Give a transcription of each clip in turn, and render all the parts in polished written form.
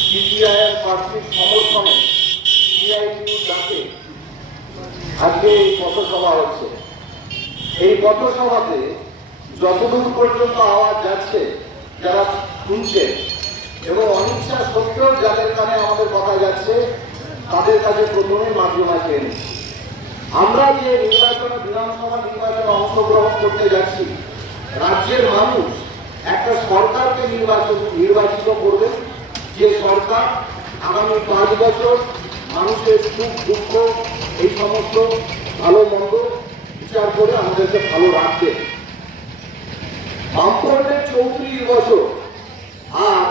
CPIM প্রার্থীর সমর্থনে CITU ডাকে আজকে এই পথসভা হচ্ছে। এই পথসভাতে যতদূর পর্যন্ত আওয়াজ যাচ্ছে, যারা শুনছে এবং অনিচ্ছা সত্ত্বেও যাদের কানে আমাদের কথা যাচ্ছে, তাদের কাছে প্রথমে মাধ্যমা চেয়ে নিই। আমরা যে নির্বাচনে, বিধানসভা নির্বাচনে অংশগ্রহণ করতে যাচ্ছি, রাজ্যের মানুষ একটা সরকারকে নির্বাচিত করবে, যে সরকার আগামী 5 বছর মানুষের সুখ দুঃখ এই সমস্ত ভালো মন্দ বিচার করে আমাদেরকে ভালো রাখবে। বামফ্রন্টের 34 বছর আর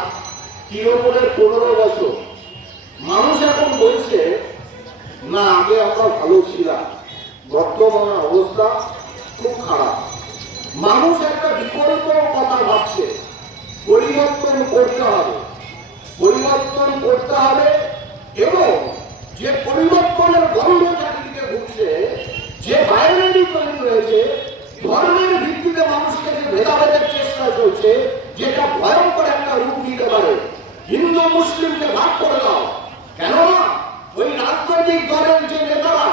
তৃণমূলের 15 বছর। মানুষ এখন বলছে না, আগে আমরা ভালো ছিলাম, বর্তমান অবস্থা খুব খারাপ। মানুষ একটা বিকল্প কথা ভাবছে, পরিবর্তন করতে হবে, পরিবর্তন করতে হবে। এবং যে পরিবর্তনের গন্ধ চারিদিকে ঘুরছে, যে বাইরেরই তৈরি হয়েছে, ধর্মের ভিত্তিতে মানুষকে যে ভেদাভেদের চেষ্টা চলছে, যেটা ভয়ঙ্কর একটা রূপ নিতে পারে। হিন্দু মুসলিমকে ভাগ করে দাও, কেননা ওই রাজনৈতিক দলের যে নেতারা,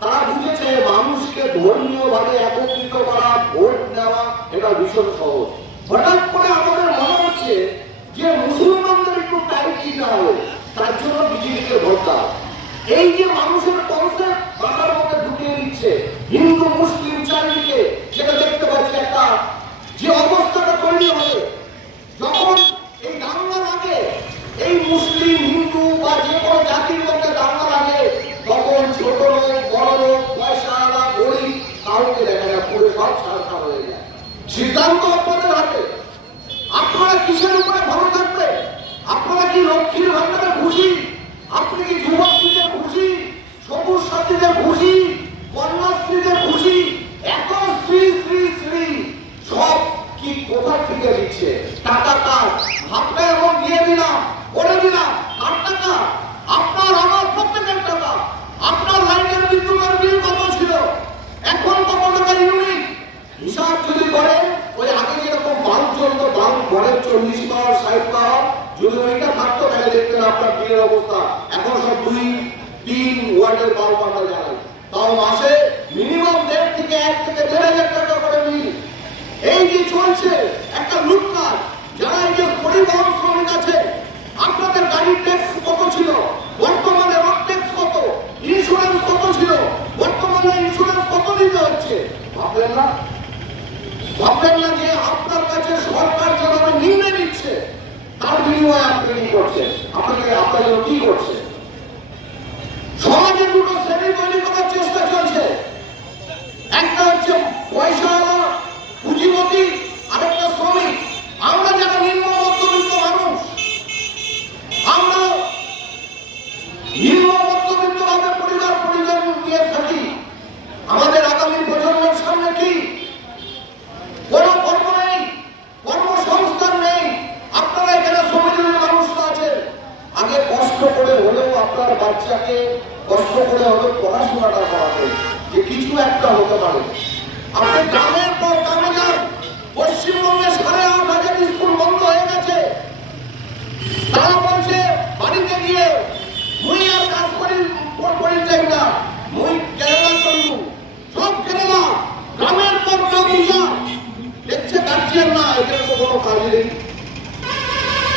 তারা বুঝেছে মানুষকে ধর্মীয় ভাবে একত্রিত করা, ভোট দেওয়া এটা ভীষণ সহজ। হঠাৎ করে আমাদের মনে হচ্ছে যে মুসলমানদের একটু টাইট দিতে হবে, তার জন্য বিজেপিকে ভোট দাও। এই যে মানুষের কনসেপ্ট বাংলার মধ্যে ঢুকিয়ে দিচ্ছে, হিন্দু মুসলিম চারিদিকে, যেটা দেখতে পাচ্ছি একটা যে অবস্থাটা তৈরি হবে, যখন এই দাঙ্গা লাগে, এই মুসলিম হিন্দু বা যে কোনো জাতির মধ্যে দাঙ্গা লাগে, তখন ছোট লোক, বড় লোক, পয়সাওয়ালা, গরিব, কাউকে দেখা যায়, পুরো সব সারখা হয়ে যায়। সিদ্ধান্ত আপনাদের হাতে। আপনারা কিসের উপরে ভালো থাকবে? আপনারা কি লক্ষ্মীর ভান্ডারে খুশি? আপনি কি যুবশ্রীতে খুশি? সবুজ সাথীতে খুশি? কন্যাশ্রীতে খুশি? এত শ্রী শ্রী শ্রী সব কি কোথা থেকে দিচ্ছে? টাকা কার? ভাবটা এমন দিয়ে দিলাম, করে দিলাম, কার টাকা? আপনার আমার প্রত্যেকের টাকা। আপনার লাইনের বিদ্যুতের বিল কত ছিল, এখন কত টাকা ইউনিট? হিসাব যদি করেন, ওই আগে যেরকম বাল্ব চলতো, বাল্ব ঘরের 40 পাওয়ার 60 পাওয়ার, যদি ওইটা থাকতো তাহলে দেখতেন আপনার বিলের অবস্থা। এখন সব 2-3 ওয়াটের বাল্ব আমরা জ্বালাই, তাও মাসে মিনিমাম 1.5 থেকে 1,000 টাকা করে বিল। এই যে চলছে একটা লুটপাট। যারা এই যে পরিবহন শ্রমিক আছে, আপনাদের গাড়ির ট্যাক্স কত ছিল, বর্তমানে রোড ট্যাক্স কত, ইন্স্যুরেন্স কত ছিল, বর্তমানে ইন্স্যুরেন্স কত দিতে হচ্ছে? ভাবলেন না? ভাবলেন না যে আপনার কাছে সরকার যেভাবে নির্ণয় নিচ্ছে, তার বিনিময়ে আপনি কি করছেন? আপনাদের কি করছে? সমাজে দুটো শ্রেণী তৈরি করার চেষ্টা চলছে। একটা হচ্ছে পয়সাওয়ালা পুঁজিপতি, আরেকটা শ্রমিক। আমরা যারা নিম্ন মধ্যবিত্ত মানুষ, আমরা নিম্ন মধ্যবিত্ত ভাবে পরিবার পরিজন নিয়ে থাকি। আমাদের আগামী প্রজন্মের সামনে কি? কোনো কর্ম নেই, কর্মসংস্থান নেই। আপনারা এখানে শ্রমিকের মানুষরা আছেন, আগে কষ্ট করে হলেও আপনার বাচ্চাকে কষ্ট করে হলেও পড়াশোনাটা করাতে, যে কিছু একটা হতে পারে। আপনি গ্রামের পর গ্রামে যান, পশ্চিমবঙ্গে 8,500 স্কুল বন্ধ হয়ে গেছে। তারা বলছে বাড়িতে গিয়ে মুই আর কাজ করি চাই না, মুই কেরালা চলবো, সব কেরালা। গ্রামের পর গ্রাম দেখছে গার্জিয়ান না, এখানে তো কোনো কাজ নেই।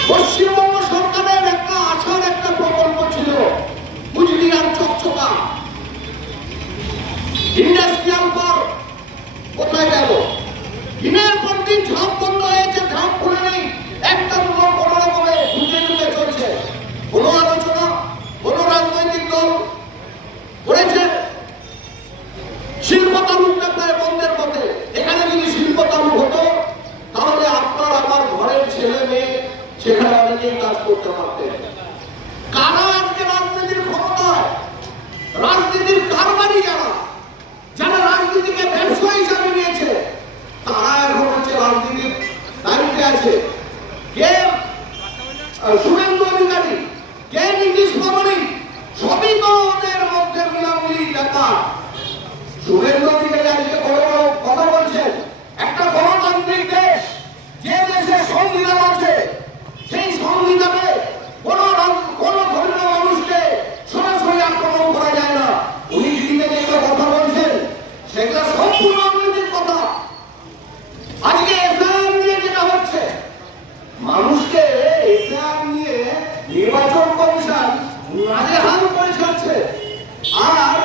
পশ্চিমবঙ্গ সরকারের একটা আশার একটা প্রকল্প ছিল, কুচবিহার চকচকা ইন্ডাস্ট্রিয়াল পার্ক, কোথায় গেল? দিনের পর দিন ঝাঁপ বন্ধ হয়েছে, ঝাঁপ খুলে নেই। একটা কোনো রকমে ঢুকে ঢুকে চলছে। কোনো আলোচনা কোনো রাজনৈতিক দল করেছে? শিল্প তালুকটা প্রায় বন্ধের পথে। এখানে যদি শিল্প তালুক হতো, তাহলে আপনার আমার ঘরের ছেলে মেয়ে সেখানে অনেকেই কাজ করতে পারতেন। কারা আজকে রাজনীতির ক্ষমতায়? রাজনীতির কারবারি যারা, যারা রাজনীতিকে ব্যবসা হিসাবে নিয়েছে, তারা এখন হচ্ছে রাজনীতির দায়িত্বে আছে। কে শুভেন্দু অধিকারী, কে নীতিশ মামনি, সবই তো ওদের মধ্যে মিলামিলি ব্যাপার। শুভেন্দু অধিকারী আজকে বড় বড় কথা বলছেন। একটা গণতান্ত্রিক দেশ, যে দেশে সংবিধান আছে, সেই সংবিধান নির্বাচন কমিশন নাজেহাল করে ছাড়ছে। আর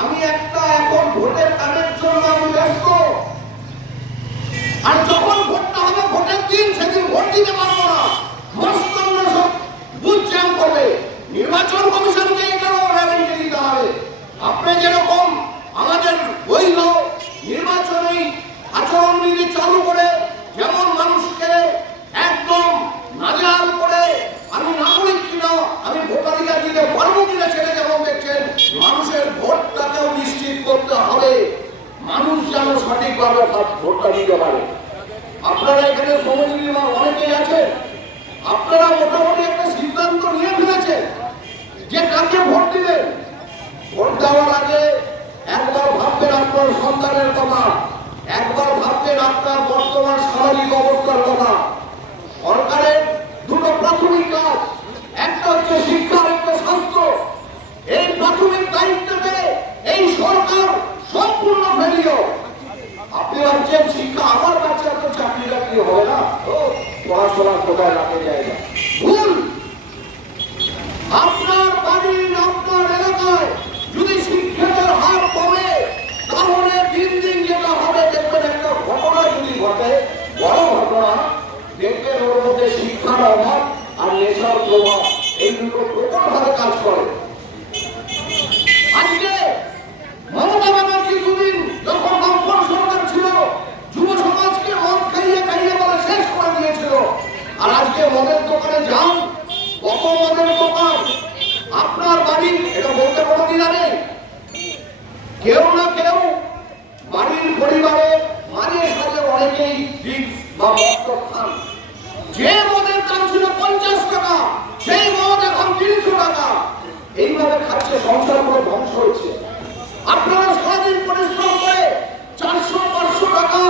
আমি এখন ভোটের কাজের জন্য আমি ব্যস্ত। আর যখন ভোটটা হবে ভোটের দিন, সেদিন ভোট দিতে পারবো না। মস্তানরা সব বুথ জ্যাম করবে। নির্বাচন কমিশনকে এটারও গ্যারান্টি দিতে হবে। আপনি যেরকম আমাদের বৈধ নির্বাচনী আচরণবিধি চালু করে যেমন মানুষকে একদম নাজেহাল করে আমি নাগরিক কিনা, আমি ভোটাধিকার দিতে পারবো কিনা সেটা যেমন দেখছেন, মানুষের ভোটটাকেও নিশ্চিত করতে হবে। মানুষ যেন সঠিকভাবে ভোটটা দিতে পারে। আপনারা এখানে শ্রমজীবী অনেকেই আছেন, আপনারা মোটামুটি একটা সিদ্ধান্ত নিয়ে ফেলেছেন যে কাকে ভোট দিবেন। ভোট দেওয়ার আগে একবার ভাববেন আপনার সন্তানের কথা, একবার ভাববেন আপনার বর্তমান সামাজিক অবস্থার কথা। সরকারের দুটো প্রাথমিক কাজ, একটা হচ্ছে শিক্ষা, একটা স্বাস্থ্য। এই প্রাথমিক দায়িত্বকে এই সরকার সম্পূর্ণ ফেলিও। আপনি ভাবছেন শিক্ষা আমার কাছে এত চাকরি টাকরি হবে না, পড়াশোনা কোথায় রাখে জায়গা, ভুল। আপনার বাড়ির আপনার এলাকায় যদি শিক্ষকের হার কমে, তাহলে দিন দিন যেটা হবে দেখবেন একটা ঘটনা যদি ঘটে, বড় ঘটনা, দেখবেন ওর মধ্যে শিক্ষার অভাব আর নেশার প্রভাব, এই দুটো প্রকটভাবে কাজ করে। আজকে মমতা ব্যানার্জি দুদিন যখন বামফ্রন্ট সরকার ছিল, যুব সমাজকে মদ খাইয়ে খাইয়ে বলে শেষ করে দিয়েছিল। আর আজকে মদের দোকানে যান, কত মদের দোকান আপনার বাড়ি, এটা বলতে কোনো দ্বিধা নেই। কেউ না কেউ বাড়ির পরিবারে মাঝে সাথে অনেকেই ড্রিঙ্কস বা মদ খান। যে মদের দাম ছিল 50 টাকা, সেই মদ এখন 300 টাকা। এইভাবে খাচ্ছে, সংসারগুলো ধ্বংস হচ্ছে। আপনারা সারাদিন পরিশ্রম করে 400-500 টাকা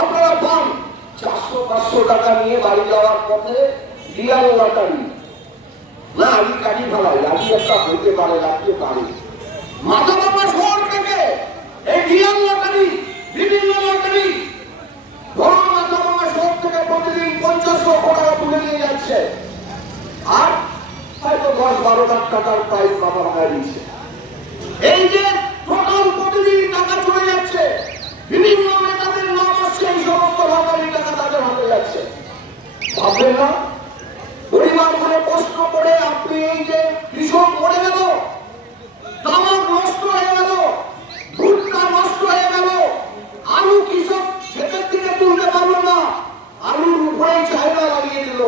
আপনারা পান। 400-500 টাকা নিয়ে বাড়ি যাওয়ার পথে রিয়াল লটারি না, আমি কাটি ফেলাই, আমি একটা হইতে পারে, রাখতে পারে। মাথাভাঙা শহর থেকে এই রিয়াল লটারি, বিভিন্ন লটারি ধরুন মাথাভাঙা শহর থেকে প্রতিদিন 50 লক্ষ টাকা তুলে নিয়ে যাচ্ছে। আর হয়তো 10-12 লাখ টাকার প্রাইস মাথাভাঙায় দিচ্ছে। এই যে টোটাল প্রতিদিন টাকা চলে যাচ্ছে, বিভিন্ন নেতাদের নাম আসছে, এই সমস্ত লটারির টাকা তাদের হাতে যাচ্ছে। ভাববেন না পরিবার করে কষ্ট করে আপনি এই যে কৃষক মরে গেল, তামাক নষ্ট হয়ে গেল, ভুট্টা নষ্ট হয়ে গেল, আলু কৃষক ক্ষেতের থেকে তুলতে পারলো না, আলুর উপরে চাহিদা লাগিয়ে দিল।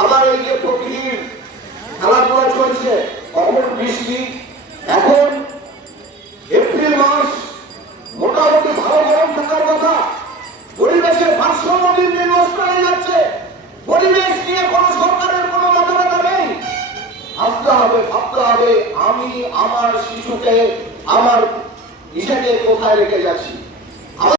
আবার এই যে প্রকৃতির খেলাধুলা চলছে, অমর বৃষ্টি, এখন এপ্রিল মাস মোটামুটি ভালো গরম থাকার কথা, পরিবেশের ভারসাম্য দিন দিন নষ্ট হয়ে যাচ্ছে। পরিবেশ নিয়ে কোনো সরকারের কোনো মাথা ব্যথা নেই। আসতে হবে, ভাবতে হবে, আমি আমার শিশুকে, আমার ইসাকে কোথায় রেখে যাচ্ছি।